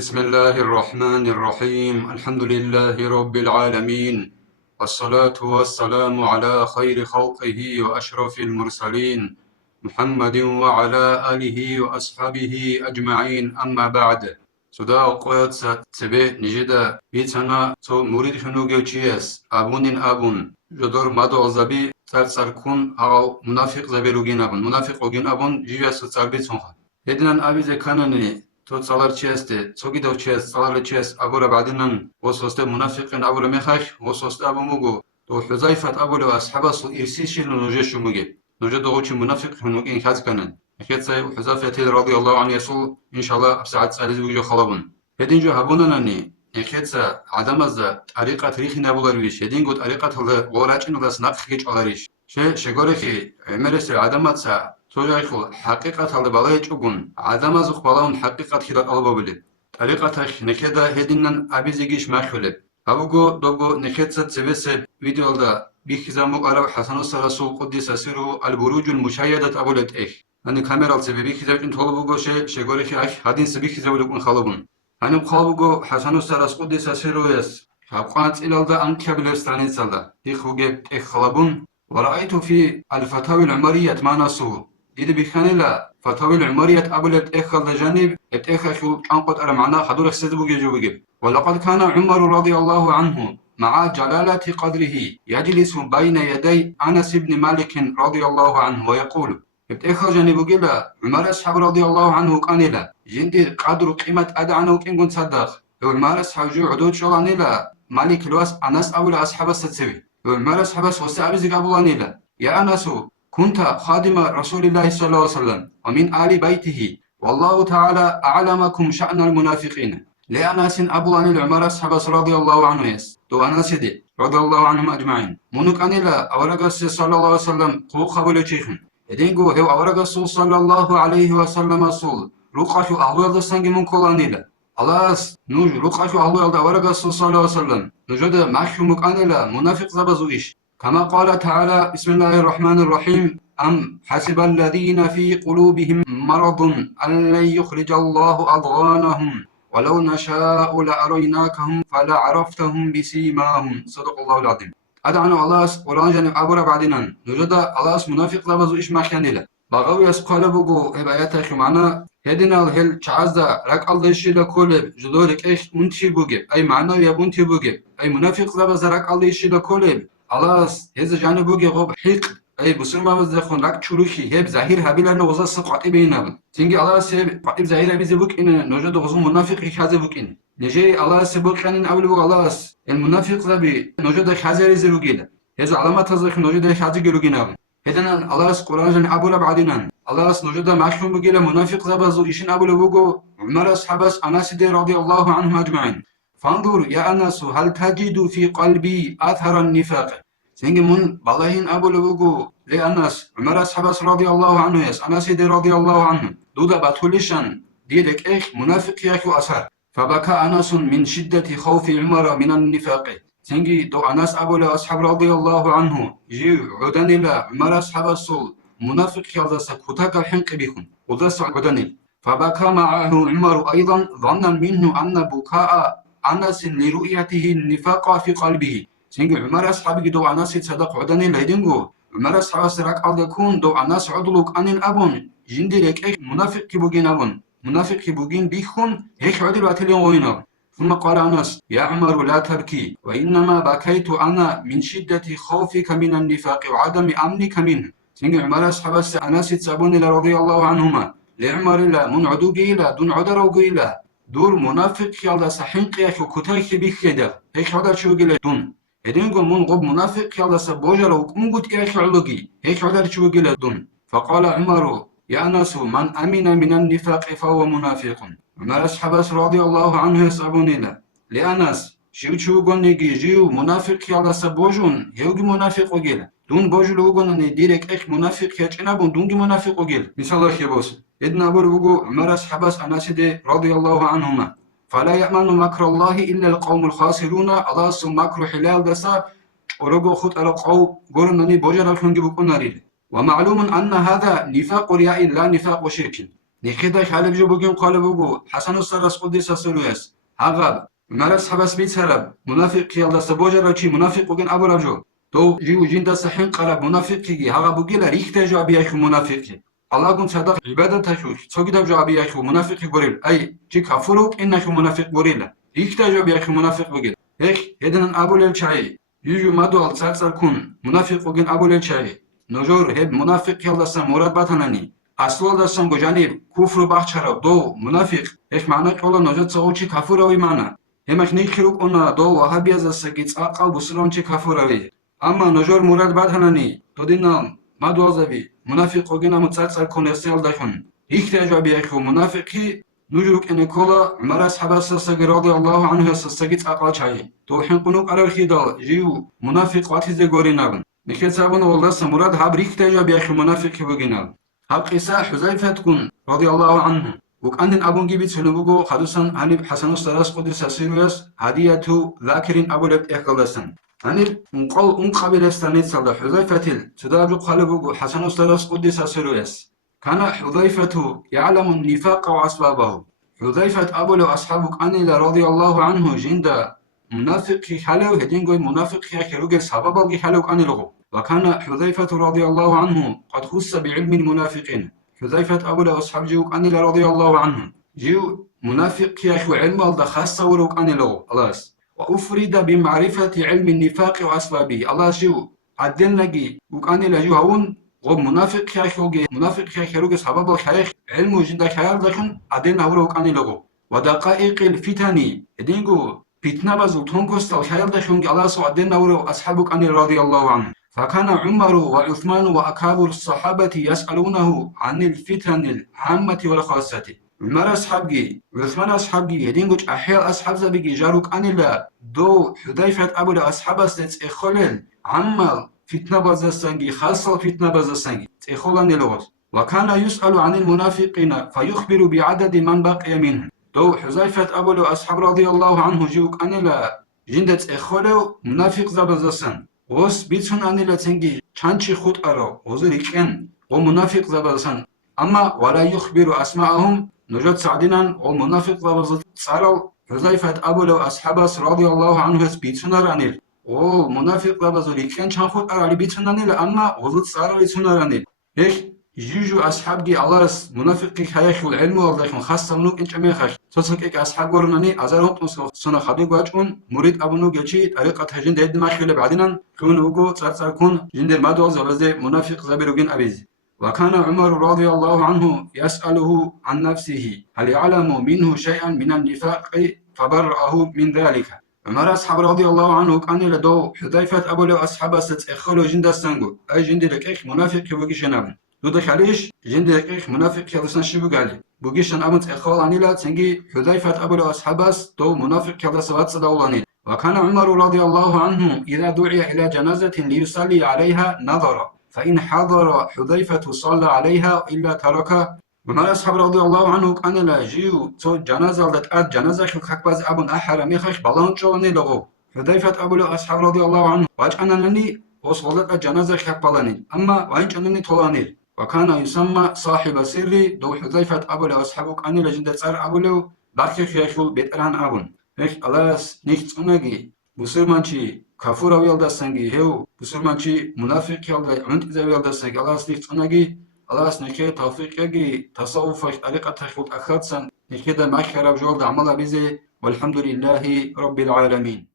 بسم الله الرحمن الرحيم الحمد لله رب العالمين والصلاة والسلام على خير خلقه وأشرف المرسلين محمد وعلى آله وأصحابه أجمعين أما بعد سودا قوات سبه نجدا بيتنا تو مريد خنوغيو چيس أبونين أبون جدور مدو زبي سركون أو منافق زبي روغين أبون منافق روغين أبون جيوس سربي تونخ هدنان أبيزي كانني تو صالر چیسته سوگی دو چیست صالر چیست ابورا بعدینن وسوسته منافقین ابورا میخش وسوسته ابو مگو تو حذیفت ابورا اصحاب اصل ارسیشیل نوجه شموگی نوجه دو چی منافق هنوگین خاز کنن اخیت سای حذیفت رضی الله عنه يسول ان شاء الله بساعت سالز وجه خلابون هدین جو هبونننی اخیت سا عدم از طریقه تاریخی نبولر ویش هدین گود طریقه تل وراچین دست نقخیچ آلریش شگوره کی عمرس عدمت سا توجايخو حقيقة البلاي تشوغون عدم ازوخ بلاون حقيقة خيرات البابلي طريقة نكدا هدينن ابيزيگيش مخولب ابوغو دوغو نكتسات سبسه فيديو دا بيخزامو عرب حسن الرسول قدس سره البروج المشيدة ابولت اخ اني كاميرا سببي خزاوتين طلبوغو شيغوريخي اخ هادين سبي خزاولوكون خالبون اني خالبوغو حسن الرسول قدس سره يس حقانت الالدا انكابل ستانيتسالدا يخوغي اخ خالبون ورأيت في الفتاوي العمرية ما نصوه ديد بيخانيلا فتاوي العمرية أبلت إخل جانب إخل أنقط أرى معناه حضور السيد جوبي ولقد كان عمر رضي الله عنه مع جلالة قدره يجلس بين يدي أنس بن مالك رضي الله عنه ويقول إخل جانب جلا عمر أصحاب رضي الله عنه كان لا جندي قدر قيمة أدعنا وكين كنت صدق عمر أصحاب جو عدود شغلانيلا مالك لواس أنس أول أصحاب الستسوي عمر أصحاب وسأبي زقابولانيلا يا أنس كنت خادم رسول الله صلى الله عليه وسلم ومن آل بيته والله تعالى أعلمكم شأن المنافقين لأناس أبوان العمر أصحاب رضي الله عنه يس تو أناس دي رضي الله عنهم أجمعين منك أنيلا أورق صلى الله عليه وسلم قو قبل شيخن إدينغو هو أورق صلى الله عليه وسلم صول رقاشو أهوال دستانجي من كل أنيلا خلاص نوج رقاشو أهوال دا أورق صلى الله عليه وسلم نجد محشومك أنيلا منافق زبزويش كما قال تعالى بسم الله الرحمن الرحيم أم حسب الذين في قلوبهم مرض أن لن يخرج الله أضغانهم ولو نشاء لأريناكهم فلعرفتهم بسيماهم صدق الله العظيم أدعنا الله قرآن جانب عبر بعدنا نجد الله منافق لبزو إش مخيانيلا بغاوي أسقال بغو هباياتا خمعنا هدنا الهل چعزدا رك الدشي لكولب جدورك إيش منتشي بوغي أي معنى يبونتي بوغي أي منافق لبز رك الدشي لكولب الله هذا جانب بوغي غوب حق أي بسرما بزخون لك شروخي هب زهير هبيلا نوزا سقطي بينهم تيجي الله سب قطيب زهير هبي بوك إن نوجد غزو منافق خازي بوك إن نجي الله سبوك خانين أول بوك الله المنافق زبي نوجد خازي زروجيلا هذا علامات تزخ نوجد خازي جروجينا هذا الله قرآن جن أبولا بعدين الله نوجد محكوم بجيلا منافق زبازو إيشين أبو بوكو عمر أصحابس أناس رضي الله عنهم أجمعين فانظر يا أنس هل تجد في قلبي أثر النفاق سينجي من بالله أبو لبوغو لأنس عمر أصحاب رضي الله عنه يس أنس رضي الله عنه دودا باتوليشان ديرك إيش منافق ياكو أثر فبكى أنس من شدة خوف عمر من النفاق سينجي دو أنس أبو لأصحاب رضي الله عنه جي عدن لا عمر أصحاب الصول منافق يالدس كتاك الحنق بيكون ودس عدن فبكى معه عمر أيضا ظنا منه أن بكاء أنس لرؤيته النفاق في قلبه سينجي عمر أصحابي دو أناس صدق عدني لهدينغو عمر أصحاب سرق أدكون دو أناس عدلوك أنين أبون جنديرك إيه منافق كبوجين أبون منافق كبوجين بيخون هيك عدل واتلين وينه ثم قال أنس يا عمر لا تبكي وإنما بكيت أنا من شدة خوفك من النفاق وعدم أمنك منه سينجي عمر أصحاب أناس تسابون رضي الله عنهما لعمر لا من عدوك إلى دون عدروك إلى دور منافق يالدا سحين قياك وكتاك بيخيدا هيك عدل شو قيلة دون هدينغو من غب منافق يالدس بوجر وكمغوت إيش علوغي هيك عدل شو قيلة دون فقال عمر يا أنس من أمن من النفاق فهو منافق عمر أصحاب رضي الله عنه يسأبون لأنس شو قلنيجي جيو منافق يالدس بوجون هيوغي منافق وقيلة دون بوجل وقلنا ديرك إيش منافق يجنبون دونغي منافق وقيلة مثال الله يبوس إدنا برغو عمر أصحاب أنس رضي الله عنهما فلا يأمن مكر الله إلا القوم الخاسرون الله سو مكر حلال دسا ورغو خط على قو قرنني بوجر الفنجي بكون ناريل ومعلوم أن هذا نفاق رياء لا نفاق شرك نخيدا خالب جو بوغين قالبوغو حسن السرس قدس سرويس هاغاب مرس حبس بيتسرب منافق يالدا سبوجا رچي منافق بوغين ابو رجو تو جيو جيندا سحين قرب منافقي هاغا بوغيلا ريختا جو ابي اخو منافقي الله كون صدق عبادته شو سوغيدا جو ابي اخو منافقي غوريل اي جي كفروك انشو منافق غوريلا ريختا جو ابي اخو منافق بوغيل اخ هدن ابو للچاي يجو مادو الصرصر كون منافق بوغين ابو للچاي نجور هب منافق يالدا سم مراد باتاناني اصل دستان گوجانی کفر بخشرا دو منافق اش معنا قولا نجات سوچی کافروی معنا همخ نیخیرو کنا دو وهابی از سگیت اقل بسلام چی کافروی اما نجور مراد بعد هنانی دودینا ما دوازوی منافق وگنا متصل کنه سال داشون احتیاج بی اخو منافقی نجروك ان كولا عمر اصحاب السسق رضي الله عنه السسقيت اقل شاي تو حين قنوق على الخدال جيو منافق واتي زي غورينابن نخيل سابون والله مراد هاب ريختاجا بيخ منافق بوغينال هاب قصة حذيفة تكون رضي الله عنه وكان أبون جيبت سنبوغو خدوسا هني حسن السلاس قدس سيروس هدية ذاكرين أبو لبت إخلصا هني مقابل استانيت صلى حذيفة تدابج قلبوغو حسن السلاس قدس سيروس كان حذيفة يعلم النفاق وأسبابه حذيفة أبو لو أصحابك أني رضي الله عنه جندا منافق حلو هدينغو منافق خيروغ سبب حلو أني لغو وكان حذيفة رضي الله عنه قد خص بعلم المنافقين حذيفة أبو أصحاب جيوك أني رضي الله عنه جيو منافق يخو علم الله خاصة وروك أني له الله وأفرد بمعرفة علم النفاق وأسبابه الله جيو عدل لقي وكأني لجيو هون منافق يخوغ سبب الخيخ علم جدا خيال لكن عدل نوروك أني له ودقائق الفتن دينغو فتنة بزو تونكوست الخيال دخون الله سو عدل نورو أصحابك أني رضي الله عنه فكان عمر وعثمان وأكابر الصحابة يسألونه عن الفتن العامة والخاصة عمر أصحابي عثمان أصحابي هدينغوش أحيال أصحاب زبيجي جاروك أن الله دو حذيفة أبو أصحاب استيت إخلال عمال فتنة بزستنجي خاصة فتنة بزستنجي إخلال نلغوت وكان يسأل عن المنافقين فيخبر بعدد من بقي منهم دو حذيفة أبو أصحاب رضي الله عنه جوك أن الله جندت إخلال منافق زبزستن وس بيتون أنيلا تنجي چانچي خود أرو وزريكين ومنافق زبالسان أما ولا يخبر أسماءهم نجد سعدنا ومنافق زبالسان سارو حذيفة أبو لو أصحابس رضي الله عنه بيتون رانيل ومنافق زبالسان چان خود أرالي بيتون رانيل أما وزد سارو بيتون رانيل هيك جيجو أصحاب دي الله منافقي خيخ والعلم والله خاصة منوك إنش أميخش تصنك أصحاب ورناني أزارهم سنة خدوك واجون مريد أبنو جيشي طريقة هجين دايد ماشكلة بعدين كون وقو تصار كون جندر مادو زبزي منافق زبيروغين أبيز وكان عمر رضي الله عنه يسأله عن نفسه هل يعلم منه شيئا من النفاق فبرأه من ذلك عمر أصحاب رضي الله عنه كان لدو حذيفة أبو لو أصحاب ستأخلو جند السنغو أي جند لكيخ منافق وكيشنابن دو خليش جند دقيق منافق كالسان شبو قالي بوغيشن أمنت إخوال عنيلا تنجي حذيفة أبو الأصحاباس دو منافق كالسوات صدولاني وكان عمر رضي الله عنه إذا دعي إلى جنازة ليصلي عليها نظر فإن حضر حذيفة صلى عليها إلا تركها عمر أصحاب رضي الله عنه كان لا جيو تو جنازة لتقاد جنازة خكباز أبن أحر ميخش بلان شواني لغو حذيفة أبو الأصحاب رضي الله عنه واجعنا لني وصلت جنازة خكبالاني أما واجعنا تولاني وكان يسمى صاحب سري دو حذيفة أبو لو أصحابك أني لجند صار أبو لو داخل خيخو بيتران أبون هيك ألاس نيكت أناجي بسرمانشي كافور ويلدا سنجي هو بسرمانشي منافق يلدا عند إذا ويلدا سنجي ألاس نيكت أناجي ألاس نيكي توفيق يجي تصوف طريقة تخوت أخذ سن نيكي دا ماخر وجول دا عملا بيزي والحمد لله رب العالمين.